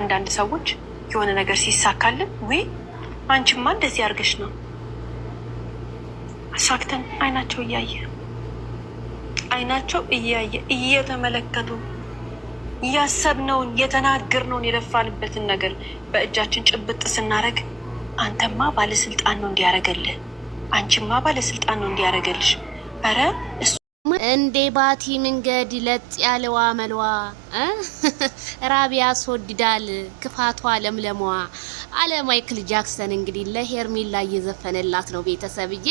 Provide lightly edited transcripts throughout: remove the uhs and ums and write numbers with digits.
አንዳንድ ሰዎች የሆነ ነገር ሲሳካልን ወይ አንቺማ እንደዚህ አድርገሽ ነው አሳክተን አይናቸው እያየ እየተመለከቱ ያሰብነውን የተናገርነውን የለፋንበትን ነገር በእጃችን ጭብጥ ስናረግ አንተማ ባለስልጣን ነው እንዲያረገልህ፣ አንቺማ ባለስልጣን ነው እንዲያረገልሽ። አረ እንዴ ባቲ መንገድ ለጥ ያለዋ መልዋ ራቢያ ሶድዳል ክፋቷ ለምለሟ አለ ማይክል ጃክሰን እንግዲህ ለሄርሜላ እየዘፈነላት ነው። ቤተሰብዬ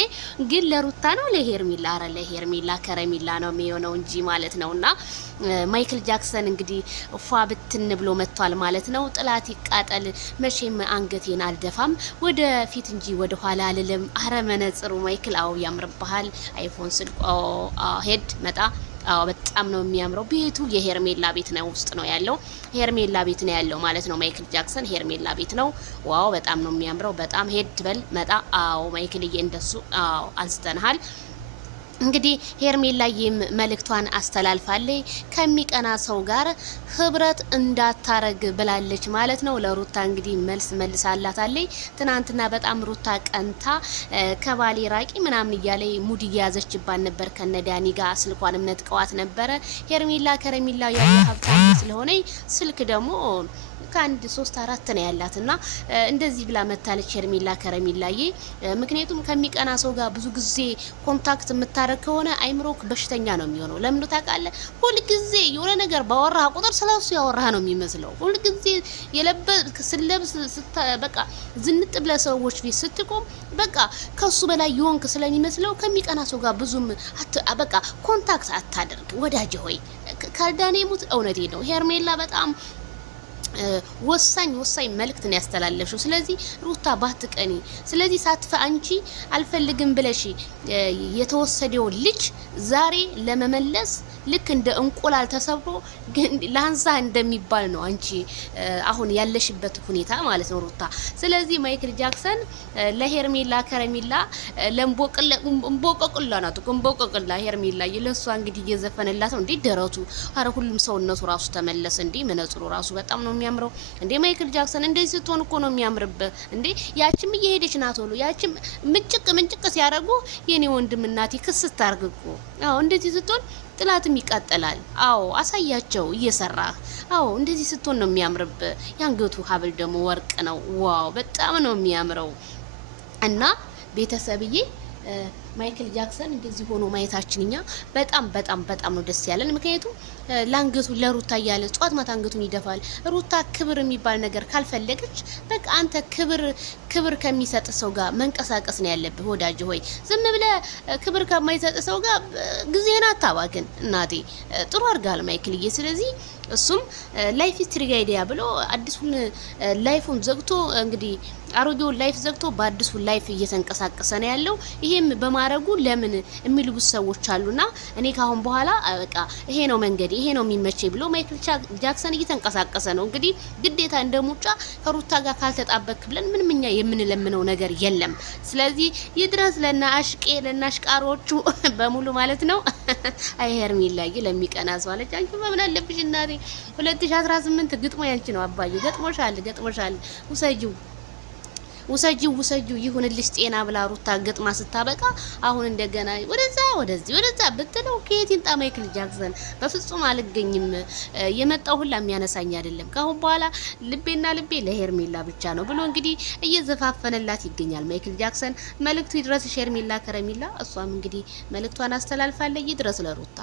ግን ለሩታ ነው ለሄርሜላ? አረ ለሄርሜላ ከረሜላ ነው የሚሆነው እንጂ ማለት ነውና ማይክል ጃክሰን እንግዲህ ፏ ብትን ብሎ መጥቷል ማለት ነው። ጥላት ይቃጠል መቼም አንገቴን አልደፋም ወደ ፊት እንጂ ወደ ኋላ አልልም። አረ መነጽሩ ማይክል አው ያምርብሃል። አይፎን ስልቆ ሄድ መጣ አዎ በጣም ነው የሚያምረው። ቤቱ የሄርሜላ ቤት ነው፣ ውስጥ ነው ያለው። ሄርሜላ ቤት ነው ያለው ማለት ነው። ማይክል ጃክሰን ሄርሜላ ቤት ነው። ዋው በጣም ነው የሚያምረው። በጣም ሄድ በል መጣ። አዎ ማይክልዬ እንደሱ አዎ አንስተናል። እንግዲህ ሄርሜላዬም መልእክቷን አስተላልፋለች። ከሚቀና ሰው ጋር ህብረት እንዳታረግ ብላለች ማለት ነው። ለሩታ እንግዲህ መልሳላታለች። ትናንትና በጣም ሩታ ቀንታ ከባሌ ራቂ ምናምን እያለ ሙድ እያያዘችባን ነበር። ከነዳኒ ጋር ስልኳንም ነጥቀዋት ነበረ። ሄርሜላ ከረሜላ ያለ ሀብታም ስለሆነ ስልክ ደግሞ ከአንድ 3-4 ነው ያላትና እንደዚህ ብላ መታለች ሄርሜላ ከረሜላዬ። ምክንያቱም ከሚቀና ሰው ጋር ብዙ ጊዜ ኮንታክት የምታረግ ከሆነ አይምሮክ በሽተኛ ነው የሚሆነው። ለምን ታውቃለህ? ሁሉ ጊዜ የሆነ ነገር ባወራህ ቁጥር ስለሱ ያወራህ ነው የሚመስለው። ሁሉ ጊዜ ስለብስ በቃ ዝንጥ ብለህ ሰዎች ፊት ስትቆም በቃ ከሱ በላይ የሆንክ ስለሚመስለው ከሚቀና ሰው ጋር ብዙም በቃ ኮንታክት አታደርግ ወዳጅ ሆይ። ካልዳኔ ሙት እውነቴ ነው። ሄርሜላ በጣም ወሳኝ መልእክት ነው ያስተላለፍሽው። ስለዚህ ሩታ ባትቀኒ፣ ስለዚህ ሳትፈ አንቺ አልፈልግም ብለሽ የተወሰደው ልጅ ዛሬ ለመመለስ ልክ እንደ እንቁላል ተሰብሮ ላንሳ እንደሚባል ነው አንቺ አሁን ያለሽበት ሁኔታ ማለት ነው ሩታ። ስለዚህ ማይክል ጃክሰን ለሄርሜላ ከረሜላ ለምቦቀቅላ ናት እንቦቀቅላ ሄርሜላ ለሷ እንግዲህ እየዘፈነላት ነው እንዴ ደረቱ። አረ ሁሉም ሰውነቱ ራሱ ተመለሰ እንዴ። መነጽሩ ራሱ በጣም ነው የሚያምረው እንዴ። ማይክል ጃክሰን እንደዚህ ስትሆን እኮ ነው የሚያምርብህ እንዴ። ያቺም እየሄደች ናት ሁሉ ያቺም ምንጭቅ ሲያረጉ የኔ ወንድም እናቴ ክስ ታርግቁ። አዎ እንደዚህ ስትሆን ጥላትም ይቃጠላል። አዎ አሳያቸው እየሰራህ። አዎ እንደዚህ ስትሆን ነው የሚያምርብህ። ያንገቱ ሀብል ደግሞ ወርቅ ነው። ዋው በጣም ነው የሚያምረው። እና ቤተሰብዬ ማይክል ጃክሰን እንደዚህ ሆኖ ማየታችን እኛ በጣም ነው ደስ ያለን። ምክንያቱም ላንገቱ ለሩታ እያለ ጧት ማታ አንገቱን ይደፋል። ሩታ ክብር የሚባል ነገር ካልፈለገች በቃ አንተ ክብር ከሚሰጥ ሰው ጋር መንቀሳቀስ ነው ያለብህ ወዳጅ ሆይ። ዝም ብለህ ክብር ከማይሰጥ ሰው ጋር ጊዜህን አታባክን እናቴ። ጥሩ አድርጋል ማይክልዬ። ስለዚህ እሱም ላይፍ ስትሪ ጋይዲያ ብሎ አዲሱን ላይፉን ዘግቶ እንግዲህ አሮጌውን ላይፍ ዘግቶ በአዲሱ ላይፍ እየተንቀሳቀሰ ነው ያለው። ይሄም በማረጉ ለምን የሚልቡት ሰዎች አሉና እኔ ካሁን በኋላ በቃ ይሄ ነው መንገድ ይሄ ነው የሚመቸኝ ብሎ ማይክል ጃክሰን እየተንቀሳቀሰ ነው። እንግዲህ ግዴታ እንደሙጫ ከሩታ ጋር ካልተጣበክ ብለን ምንም እኛ የምንለምነው ነገር የለም። ስለዚህ ይድረስ ለናሽቃሮቹ በሙሉ ማለት ነው። አይ ሄርሜላዬ ለሚቀና ሰው አለች። አንቺ በምን አለብሽ እናቴ። 2018 ግጥሞ ያንቺ ነው አባዬ። ገጥሞሻል ውሰጂው ይሁንልሽ ጤና ብላ ሩታ ገጥማ ስታበቃ አሁን እንደገና ወደዛ ብትለው ከየት ይንጣ ማይክል ጃክሰን? በፍጹም አልገኝም። የመጣው ሁላ የሚያነሳኝ አይደለም። ካሁን በኋላ ልቤ ለሄርሜላ ብቻ ነው ብሎ እንግዲህ እየዘፋፈነላት ይገኛል ማይክል ጃክሰን። መልእክቱ ይድረስ ሄርሜላ ከረሜላ። እሷም እንግዲህ መልእክቷን አስተላልፋለች። ይድረስ ለሩታ።